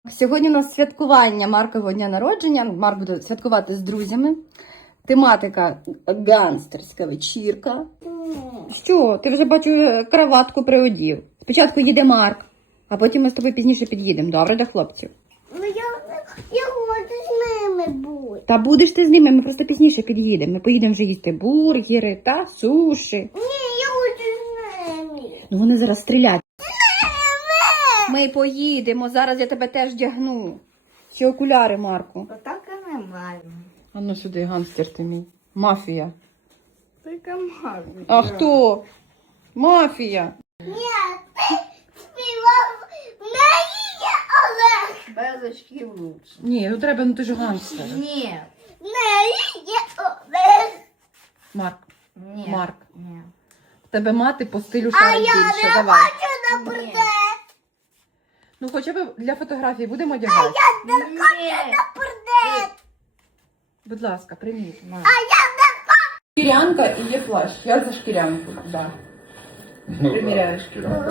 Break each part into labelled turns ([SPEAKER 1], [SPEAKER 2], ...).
[SPEAKER 1] Сьогодні у нас святкування Маркового дня народження. Марк буде святкувати з друзями. Тематика гангстерська вечірка. Що? Ти вже бачу краватку приодів. Спочатку їде Марк, а потім ми з тобою пізніше під'їдемо. Добре, до хлопців?
[SPEAKER 2] Ну я хочу з ними бути.
[SPEAKER 1] Та будеш ти з ними, ми просто пізніше під'їдемо. Ми поїдемо вже їсти бургери та суші.
[SPEAKER 2] Ні, я хочу з ними.
[SPEAKER 1] Ну вони зараз стрілять. Ми поїдемо, зараз я тебе теж вдягну. Ці окуляри, Марку.
[SPEAKER 2] Отак і нормально.
[SPEAKER 1] А ну сюди, гангстер ти мій. Мафія.
[SPEAKER 2] Така гарна.
[SPEAKER 1] А хто? Мафія.
[SPEAKER 2] Ні, ти співав Марія Олег. Без очків лучше.
[SPEAKER 1] Ні, ну треба, ну ти ж гангстер.
[SPEAKER 2] Ні. Марія Олег.
[SPEAKER 1] Марк,
[SPEAKER 2] Ні.
[SPEAKER 1] Марк.
[SPEAKER 2] Ні.
[SPEAKER 1] в тебе мати по стилю
[SPEAKER 2] А
[SPEAKER 1] шарить
[SPEAKER 2] я
[SPEAKER 1] більше.
[SPEAKER 2] не
[SPEAKER 1] Давай.
[SPEAKER 2] хочу на портрет.
[SPEAKER 1] Ну хоча б для фотографії будемо одягати.
[SPEAKER 2] Я не хочу на портрет.
[SPEAKER 1] Будь ласка, прийміть.
[SPEAKER 2] А я не
[SPEAKER 1] Шкірянка і є флеш. Я за шкірянку, да. Приміряєш.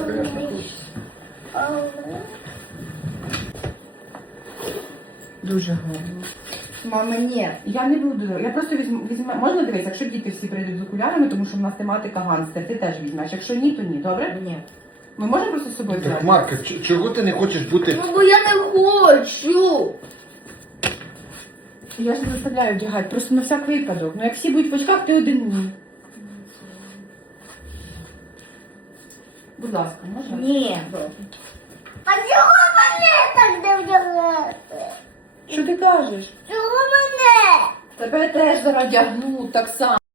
[SPEAKER 1] Дуже гарно.
[SPEAKER 2] Мама, ні.
[SPEAKER 1] Я не буду. Я просто візьму. Можна дивитися, якщо діти всі прийдуть з окулярами, тому що в нас тематика гангстер, ти теж візьмеш. Якщо ні, то ні, добре?
[SPEAKER 2] Ні.
[SPEAKER 1] Ми можемо просто з собою
[SPEAKER 3] Так,
[SPEAKER 1] взяти?
[SPEAKER 3] Марка, чого ти не хочеш бути?
[SPEAKER 2] Ну, бо я не хочу.
[SPEAKER 1] Я ж не заставляю вдягати, просто на всяк випадок. Ну як всі будуть в очках, ти один ні. Будь ласка, можна?
[SPEAKER 2] Ні. А чого мене так не вдягати?
[SPEAKER 1] Що ти кажеш?
[SPEAKER 2] Чого мене?
[SPEAKER 1] Тебе теж зараз вдягнуть так само.